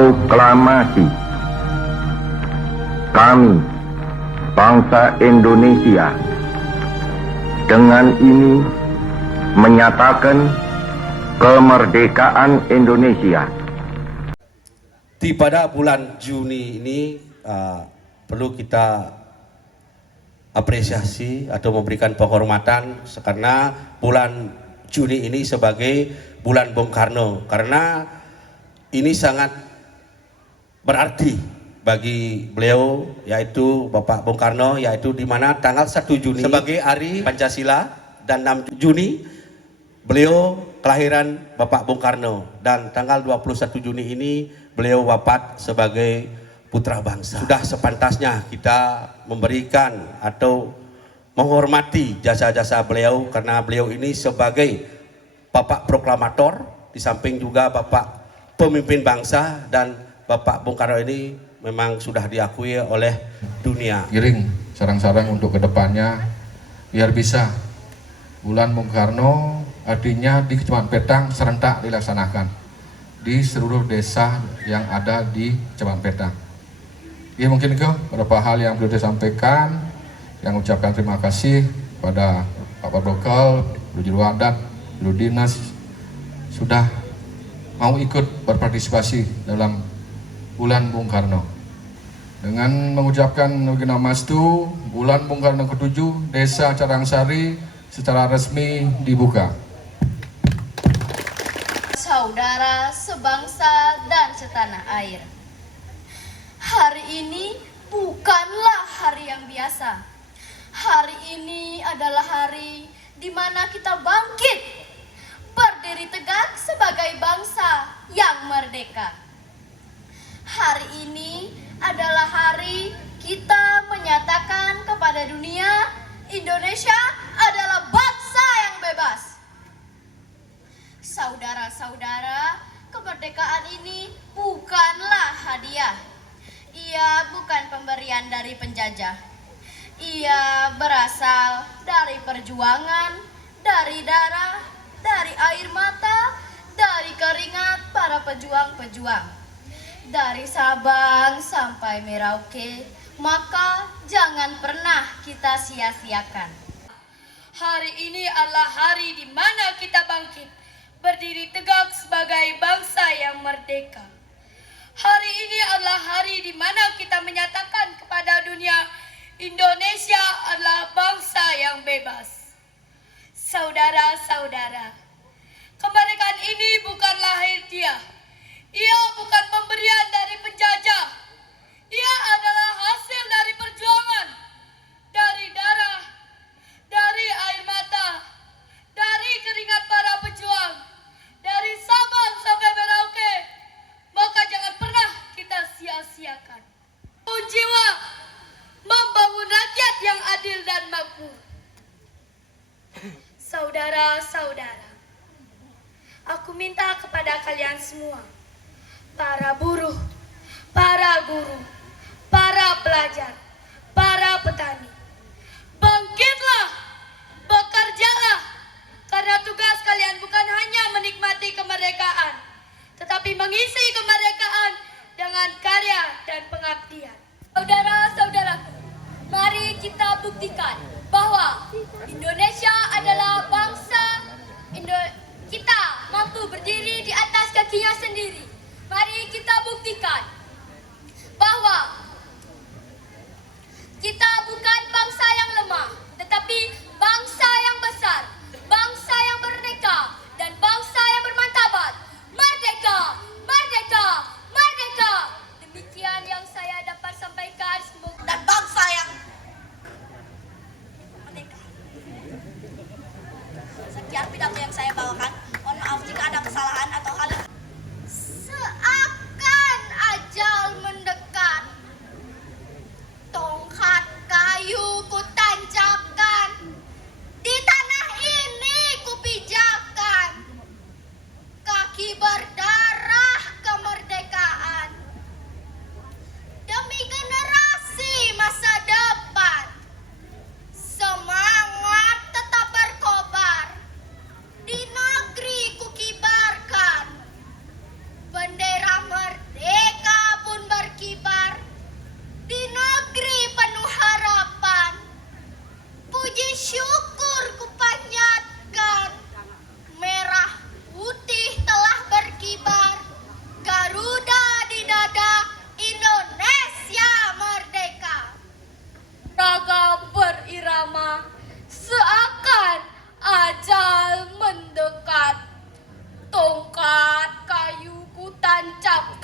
Proklamasi. Kami, bangsa Indonesia, dengan ini menyatakan kemerdekaan Indonesia. Pada bulan Juni ini perlu kita apresiasi atau memberikan penghormatan karena bulan Juni ini sebagai bulan Bung Karno, karena ini sangat berarti bagi beliau, yaitu Bapak Bung Karno, yaitu di mana tanggal 1 Juni sebagai Hari Pancasila dan 6 Juni beliau kelahiran Bapak Bung Karno, dan tanggal 21 Juni ini beliau wafat sebagai putra bangsa. Sudah sepantasnya kita memberikan atau menghormati jasa-jasa beliau, karena beliau ini sebagai Bapak proklamator, di samping juga Bapak pemimpin bangsa, dan Bapak Bung Karno ini memang sudah diakui oleh dunia. Giring sarang-sarang untuk kedepannya biar bisa bulan Bung Karno, artinya di Kecamatan Petang serentak dilaksanakan di seluruh desa yang ada di Kecamatan Petang. Ya, mungkin itu beberapa hal yang perlu disampaikan, yang ucapkan terima kasih pada Bapak Lokal, Juru Adat, Juru Dinas sudah mau ikut berpartisipasi dalam bulan Bung Karno. Dengan mengucapkan Namastu, bulan Bung Karno ke-7 Desa Carangsari secara resmi dibuka. Saudara sebangsa dan setanah air, hari ini bukanlah hari yang biasa. Hari ini adalah hari di mana kita bangkit, berdiri tegak sebagai bangsa yang merdeka. Hari ini adalah hari kita menyatakan kepada dunia, Indonesia adalah bangsa yang bebas. Saudara-saudara, kemerdekaan ini bukanlah hadiah. Ia bukan pemberian dari penjajah. Ia berasal dari perjuangan, dari darah, dari air mata, dari keringat para pejuang-pejuang. Dari Sabang sampai Merauke, maka jangan pernah kita sia-siakan. Hari ini adalah hari di mana kita bangkit, berdiri tegak sebagai bangsa yang merdeka. Hari ini adalah hari di mana kita menyatakan kepada dunia, Indonesia adalah bangsa yang bebas. Saudara-saudara, kemerdekaan ini bukanlah hadiah. Ia bukan pemberian dari penjajah. Ia adalah hasil dari perjuangan, dari darah, dari air mata, dari keringat para pejuang, dari Sabang sampai Merauke. Maka jangan pernah kita sia-siakan. Membangun jiwa, membangun rakyat yang adil dan makmur. Saudara-saudara, aku minta kepada kalian semua, para buruh, para guru, para pelajar, para petani, bangkitlah, bekerjalah, karena tugas kalian bukan hanya menikmati kemerdekaan, tetapi mengisi kemerdekaan dengan karya dan pengabdian. Saudara-saudaraku, mari kita buktikan bahwa Indonesia adalah bangsa, kita mampu berdiri di atas kakinya sendiri. Mari kita buktikan bahwa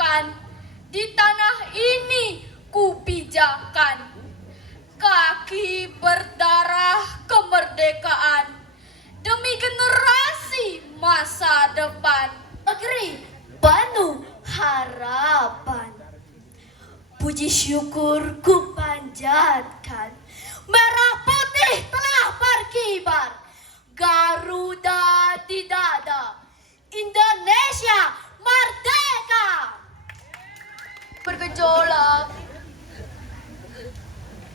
akan di tanah ini kupijakan. Kaki berdarah kemerdekaan demi generasi masa depan. Negeri penuh harapan. Puji syukur ku panjatkan. Merah putih telah berkibar. Garuda di dada. Indonesia merdeka. Bergejolak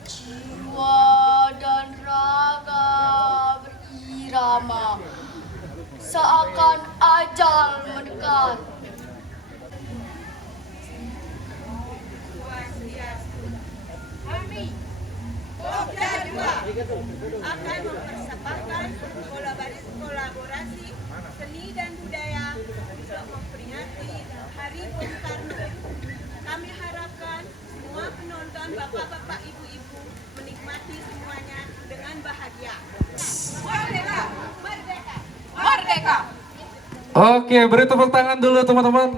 jiwa dan raga berirama. Seakan ajal mendekat. Kami, Pokja 2, akan mempersembahkan kolaborasi seni dan budaya untuk memperingati Hari Bung Karno. Kami harapkan semua penonton, bapak-bapak, ibu-ibu menikmati semuanya dengan bahagia. Merdeka! Merdeka! Merdeka! Oke, beri tepuk tangan dulu teman-teman.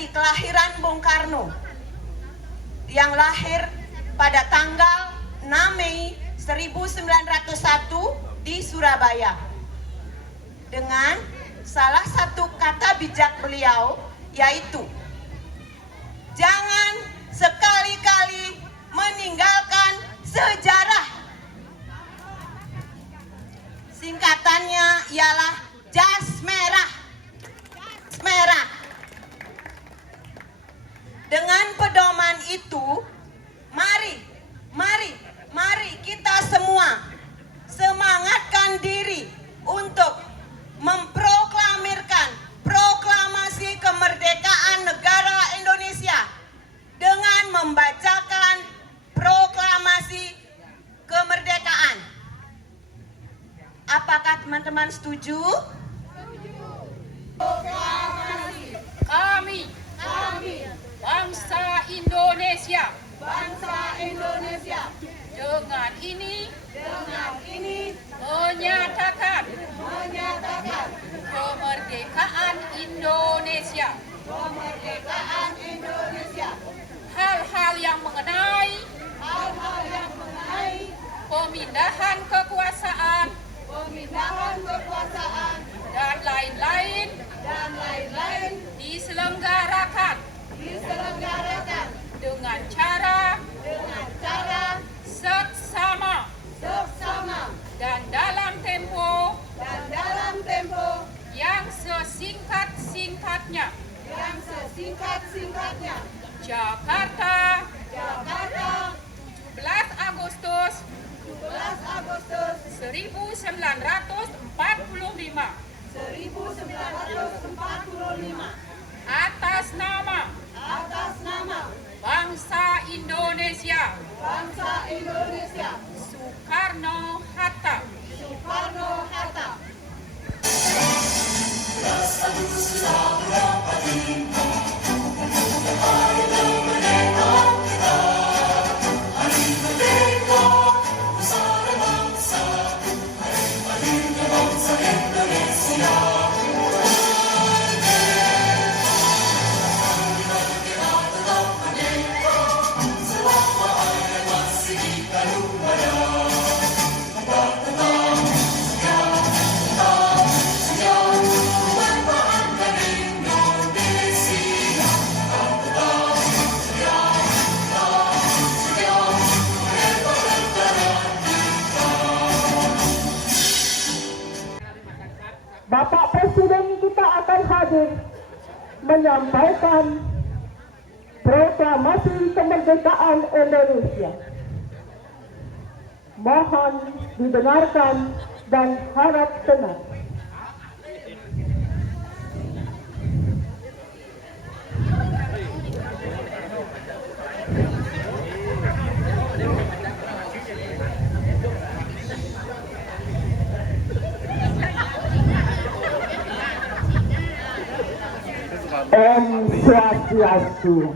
hari kelahiran Bung Karno yang lahir pada tanggal 6 Mei 1901 di Surabaya. Dengan salah satu kata bijak beliau yaitu, jangan sekali-kali meninggalkan sejarah. Singkatannya ialah jas merah. Jas merah. Dengan pedoman itu, mari kita semua semangatkan diri untuk memproklamirkan proklamasi kemerdekaan negara Indonesia dengan membacakan proklamasi kemerdekaan. Apakah teman-teman setuju? Kami bangsa Indonesia dengan ini menyatakan kemerdekaan Indonesia. Hal-hal yang mengenai pemindahan kekuasaan dan lain-lain diselenggarakan dengan cara seksama dan dalam tempo yang sesingkat-singkatnya. Jakarta, 17 Agustus 1945. Atas nama bangsa Indonesia. Soekarno-Hatta. Bapak Presiden kita akan hadir menyampaikan proklamasi kemerdekaan Indonesia. Mohon didengarkan dan harap tenang. Om Swastiastu.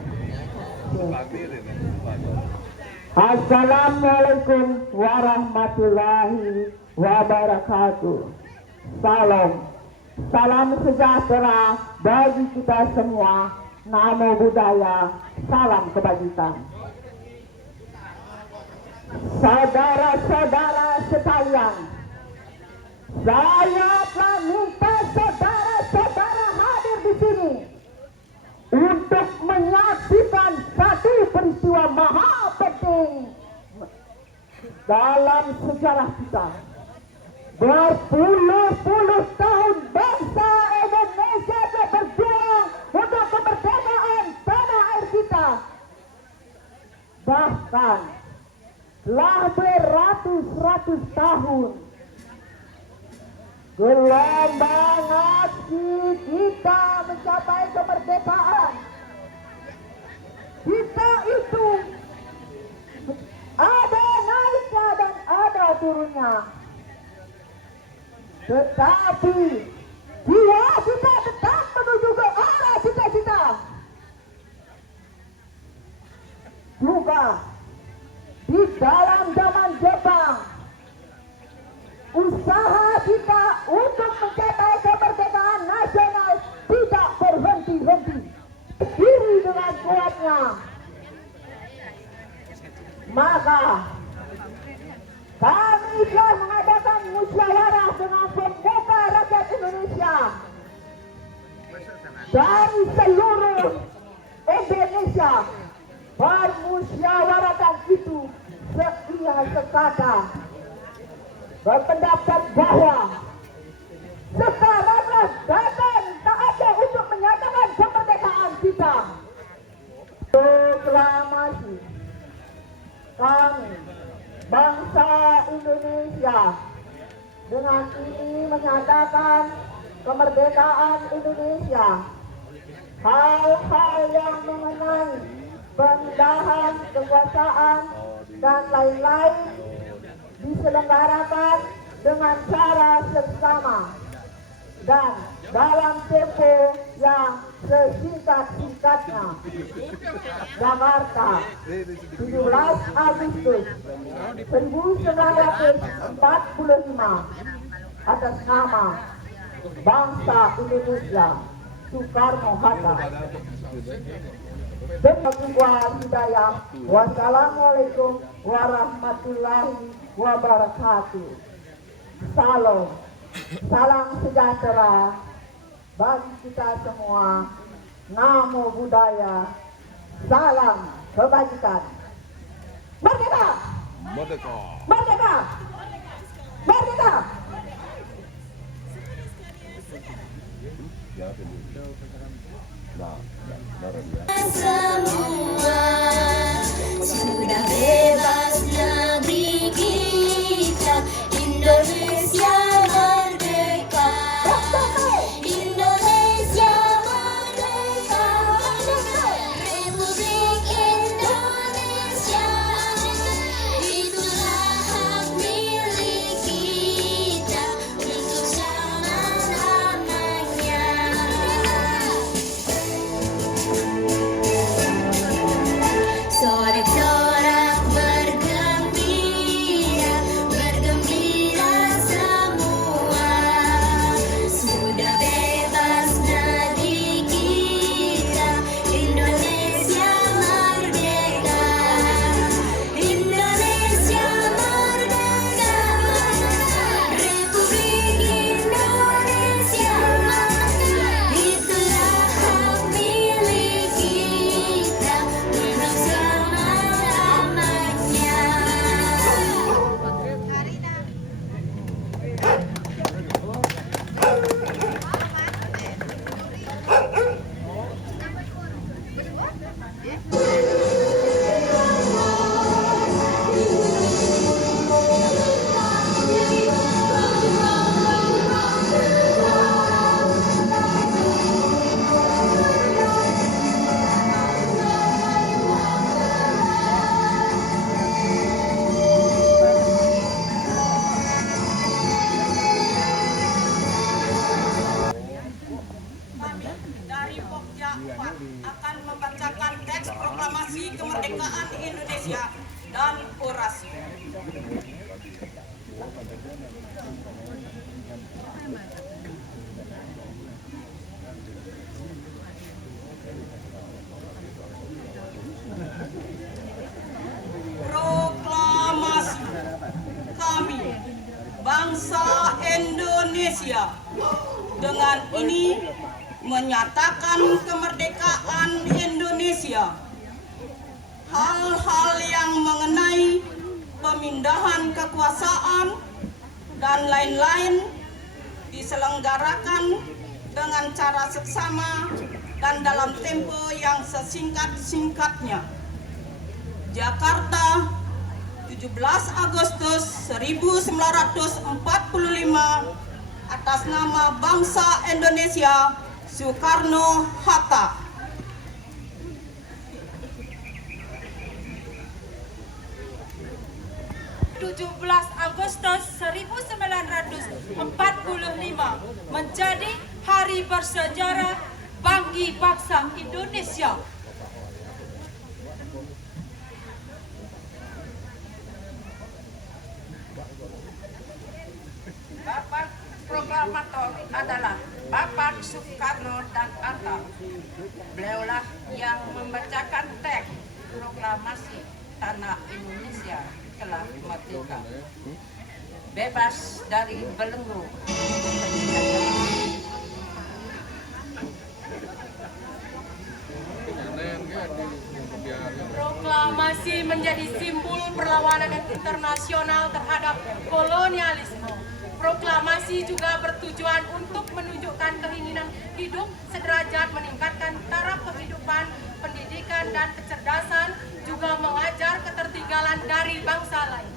Assalamualaikum warahmatullahi wabarakatuh. Salam sejahtera bagi kita semua. Namo Buddhaya, salam kebajikan. Saudara-saudara sekalian, saya telah minta saudara-saudara hadir di sini untuk menyaksikan satu peristiwa maha penting dalam sejarah kita. Berpuluh-puluh tahun bangsa Indonesia telah berjuang untuk kemerdekaan tanah air kita. Bahkan telah beratus-ratus tahun gelombang aksi kita mencapai kemerdekaan. Kita itu ada naiknya dan ada turunnya. Tetapi jiwa kita tetap menuju ke arah cita-cita. Juga di dalam zaman Jepang, usaha kita untuk mencapai kemerdekaan nasional tidak berhenti-henti. Raga. Kami telah mengadakan musyawarah dengan pemuda rakyat Indonesia dari seluruh Indonesia. Permusyawaratan itu sepihak sekata berpendapat bahwa sekarang datang saatnya untuk menyatakan kemerdekaan kita. Proklamasi kami bangsa Indonesia dengan ini menyatakan kemerdekaan Indonesia. Hal-hal yang mengenai pemindahan kekuasaan dan lain-lain diselenggarakan dengan cara seksama dan dalam tempo yang sesingkat-singkatnya. Jakarta, 17 Agustus 1945, atas nama bangsa Indonesia, Soekarno-Hatta. Wassalamualaikum warahmatullahi wabarakatuh. Salam, salam sejahtera bagi kita semua. Namo Buddhaya, salam kebajikan. Merdeka! Merdeka! Merdeka! Merdeka! Semua sudah bebas negeri kita, Indonesia merdeka. Indonesia merdeka. Republik Indonesia, itulah hak milik kita untuk selama-lamanya. Sorak-sorak bergembira, bergembira semua. Sudah bebas negeri kita, Indonesia merdeka. Indonesia merdeka. Republik Indonesia, itulah hak milik kita untuk selama-lamanya. Kami dari Pokja 4 akan membacakan teks proklamasi kemerdekaan Indonesia dan orasi. Proklamasi kami, bangsa Indonesia, dengan ini menyatakan kemerdekaan Indonesia. Hal-hal yang mengenai pemindahan kekuasaan dan lain-lain diselenggarakan dengan cara seksama dan dalam tempo yang sesingkat-singkatnya. Jakarta, 17 Agustus 1945, atas nama bangsa Indonesia, Soekarno-Hatta. Agustus 1945 menjadi hari bersejarah bagi bangsa Indonesia. Bapak proklamator adalah Bapak Soekarno dan Hatta. Beliaulah yang membacakan teks proklamasi tanah Indonesia telah merdeka, bebas dari belenggu penjajahan. Proklamasi menjadi simbol perlawanan internasional terhadap kolonialisme. Proklamasi juga bertujuan untuk menunjukkan keinginan hidup sederajat, meningkatkan taraf kehidupan, pendidikan, dan kecerdasan, juga mengajar ketertinggalan dari bangsa lain.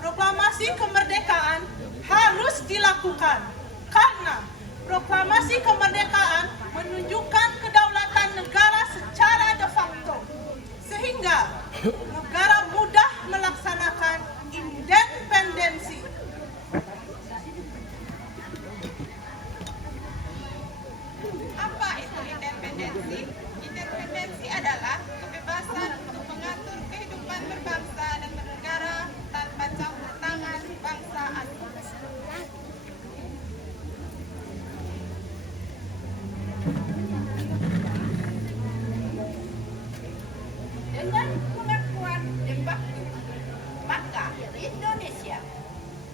Proklamasi kemerdekaan harus dilakukan karena proklamasi kemerdekaan menunjukkan kedaulatan negara secara de facto, sehingga negara mudah melaksanakan independensi. Apa itu independensi? Independensi adalah kebebasan untuk mengatur kehidupan berbangsa dan bernegara tanpa campur tangan bangsa asing. Dengan pengakuan de facto, maka Indonesia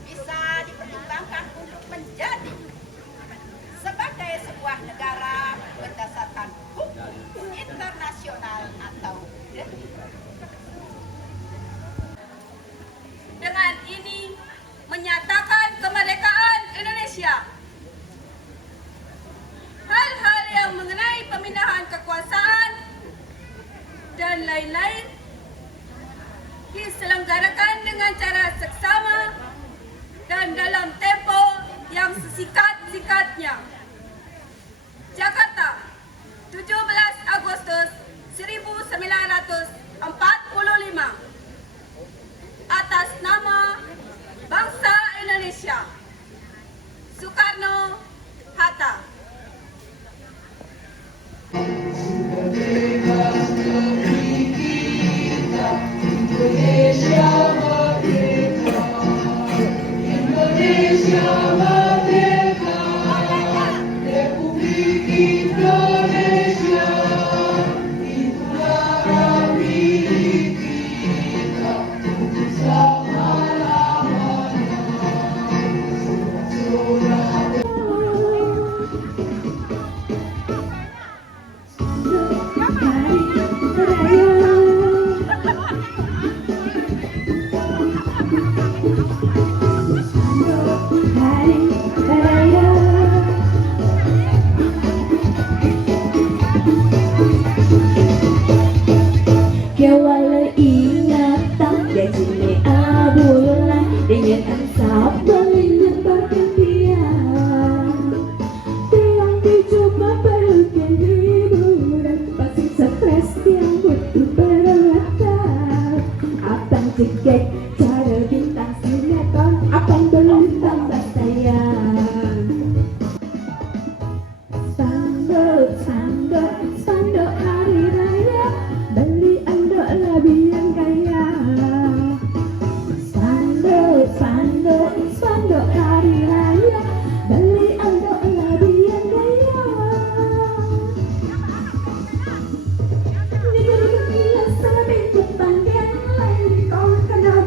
bisa dipertimbangkan untuk menjadi sebagai sebuah negara berdasarkan hukum internasional atau Dengan ini menyatakan kemerdekaan Indonesia. Hal-hal yang mengenai pemindahan kekuasaan dan lain-lain diselenggarakan dengan cara seksama dan dalam tempo yang sesingkat-singkatnya. Jakarta, 17 Agustus 1945. Atas nama bangsa Indonesia. Soekarno Hatta. Kewala ingatan gajinya abulan dengan ansap menyembah tiang. Tiang dicoba pelukan hiburan, pasti stres yang butuh peralatan. Abang cekek cara bintang sinetron, abang belum tambah sayang. Spanduk, spanduk, spanduk hari raya, beli andok lebih yang kaya. Spanduk, spanduk, spanduk hari raya, beli andok lebih yang kaya. Negeri kekilas sama pintu panggilan lain, kau kenal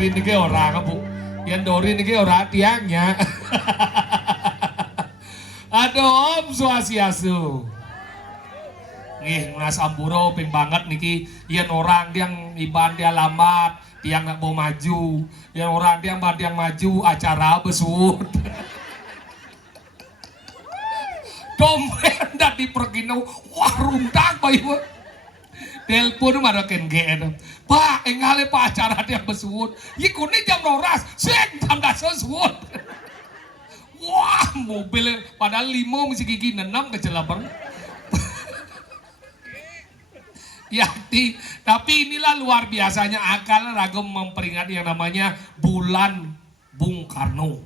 Dorin iki ora Bu. Yen Dorin iki ora tiangnya. Aduh Om Swastiastu. Nih Mas Amburo pin banget niki yen orang yang iban dia alamat tiang nggak mau maju, yen orang yang maju acara besut. Dompet dah dipergino wah runtak bayi. Telepon mana ken Pak engale Pak acara dia besut. Ye kuni jam 12 sing jam dasar besut. Wah mobil padahal 5 mesti gigi 6 kecelabang. Ya, tapi inilah luar biasanya akal Ragam memperingati yang namanya bulan Bung Karno.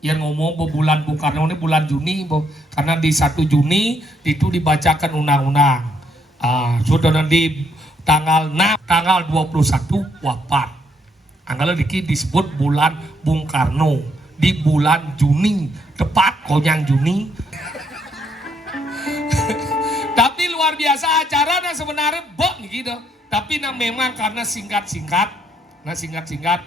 Yang ngomong bulan Bung Karno ini bulan Juni, karena di 1 Juni itu dibacakan undang-undang. Sudah nanti tanggal 21 wafat. Anggalah dikit disebut bulan Bung Karno di bulan Juni, tepat konyang Juni. Tapi luar biasa acara nah sebenarnya gitu. Tapi nah memang karena singkat-singkat,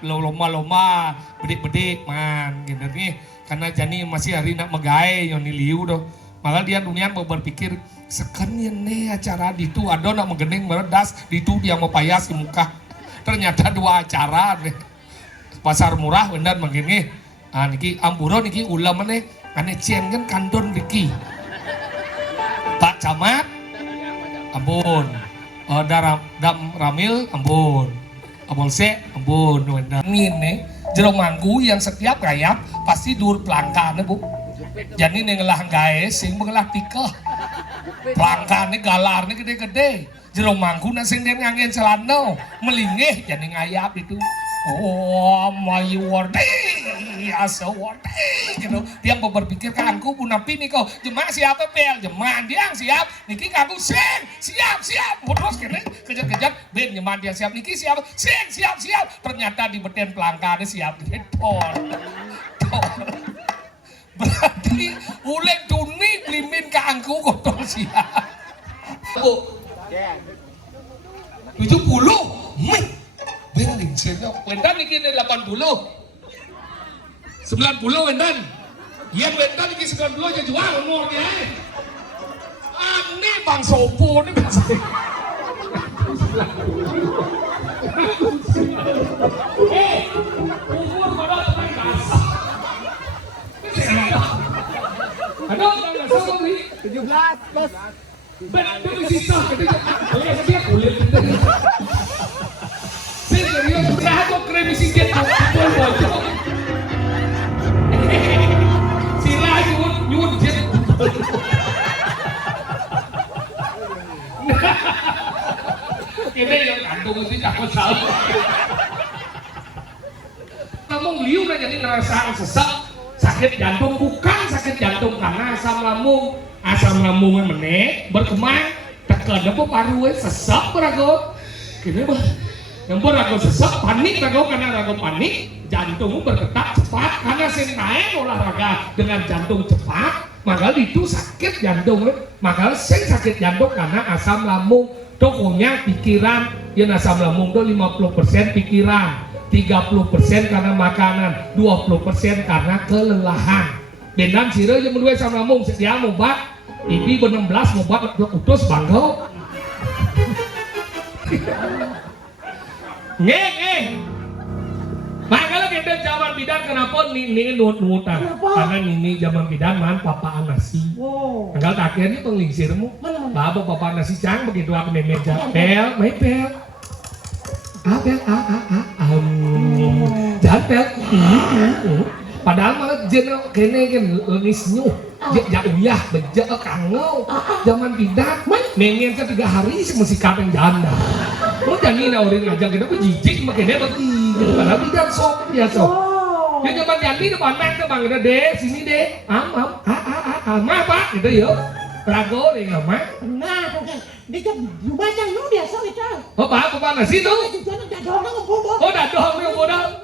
loma-loma, bedik-bedik man gitu nih. Karena Jani masih hari nak megai yang niliu doh. Maka dia dunia mau berpikir sekalian nih acara itu ada nak menggening meredas itu dia mau payas di muka. Ternyata 2 acara deh. Pasar murah benar begini. Niki Amburo niki ulam nih, ane cien kan kandon niki. Pak Camat, ampun. Dam Ramil, ampun. Polsek, ampun. Ini jeruk manggu yang setiap rayap pasti dur pelangkan, Bu. Jadi nengelah guys, sing mengelah tikah. Pelangkan galarnya gede-gede. Jeruk manggu nasi dia ngangen celana, melingih jadi ngayap itu. Oh, my word, asa word, gitu. Dia mau berpikir ke angku pun napi nih kau, jemaah siapa pel, jemaah dia siap, niki kamu siap, terus kejar, ben jemaah dia siap, niki siap, siap, ternyata di beten pelangkannya siap, tor. Berarti uleng Juni belimin ke angku kotong siap. 70, Bening seno, wendan iki 80. 90 wendan. Yen wendan iki 90 aja jual umurnya. Ini Bang Sopo ini Bang Sopo. Umur pada teman basah. Ada orang basah ini 17 bos. Benar itu sisa ketika dia kulit. Serius, udah aku kremisi dia bocor. Sila nyun dia. Ini yang kandung itu aku salah. Ngomong liu udah jadi ngerasa sesak, sakit jantung bukan sakit jantung karena asam lambung menek berkembang tekan apa paru sesak berago. Kini bah. Yang ragu sesak, panik ragu karena ragu panik, jantungmu berdetak cepat karena naik olahraga dengan jantung cepat, maka itu sakit jantung. Maka sakit jantung karena asam lambung. Tokonya pikiran, yang asam lambung itu 50% pikiran, 30% karena makanan, 20% karena kelelahan. Bendan sira yang berdua asam lambung setia mobat, ini ber-16 mobat utus bangau. Makanya kita zaman bidan kenapa ini nutan? Karena ini zaman bidan man papaan nasi. Tanggal akhirnya penglingsirmu. Bapak papaan nasi cang begitu aku meja pel, mepel. Jangan pel. Padahal malah jenel kene kan lengisnya. Jak uyah bejak kangau. Zaman bidan mengen ke 3 hari mesti kapeng janda. Oh jangan orang ngajak kita jijik makanya berarti padahal tidak sok ya sok. Dia cuma jadi depan mek ke bang deh sini deh ama pak gitu yuk rago deh ama. Nah dia baca lu biasa itu. Oh pak apa nasi tuh? Oh dadong yang bodoh.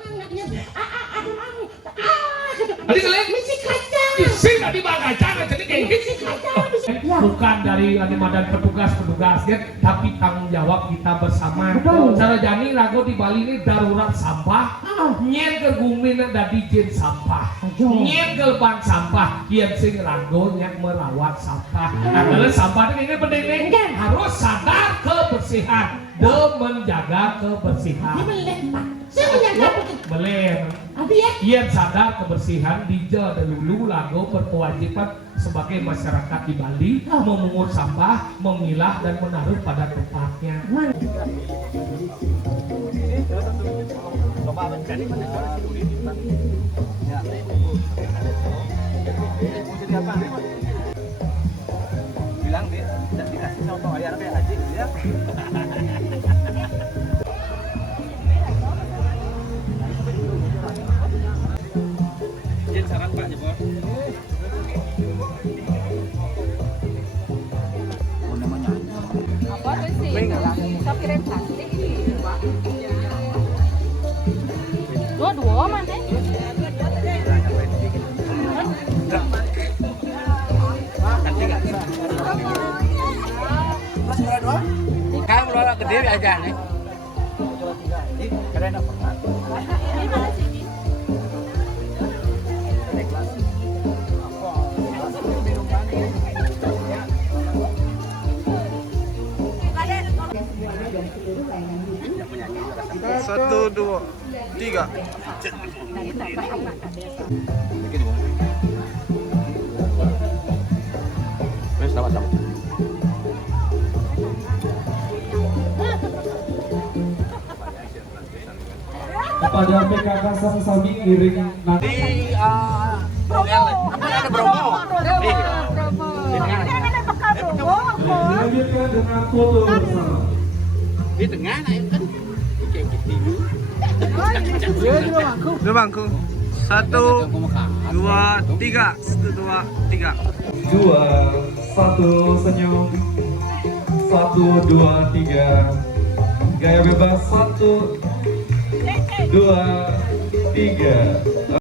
Tadi kalian misi kacang. Sih tadi bang kacang jadi kayak misi kacang. bukan dari badan petugas ya, tapi tanggung jawab kita bersama. Cara jani lagu di Bali ini darurat sampah, nyen ke gumin dan dijin sampah, nyen ke bank sampah, yang sing lagu yang merawat sampah. Nah, kalau sampah ini penting nih, harus sadar kebersihan, dan menjaga kebersihan. Boleh. Ia sadar kebersihan dija dulu lagu berkewajiban sebagai masyarakat di Bali memungut sampah, memilah dan menaruh pada tempatnya. Bilang dia dikasih sama ayah Haji ya. Saran Pak Jebor. Apa tuh sih? Sapirin plastik ini, Pak. Dua mana? Kan mulai gede aja nih. Keren apa? Ini mana sih? Satu, dua, tiga. Sama-sama. Kepada PKK Sabi Iring nanti dilanjutkan dengan foto bersama. Di tengah kan dua bangku. Satu, dua, tiga. Satu, dua, tiga. 2, 1 senyum. 1, 2, 3. Gaya bebas 1, 2, 3.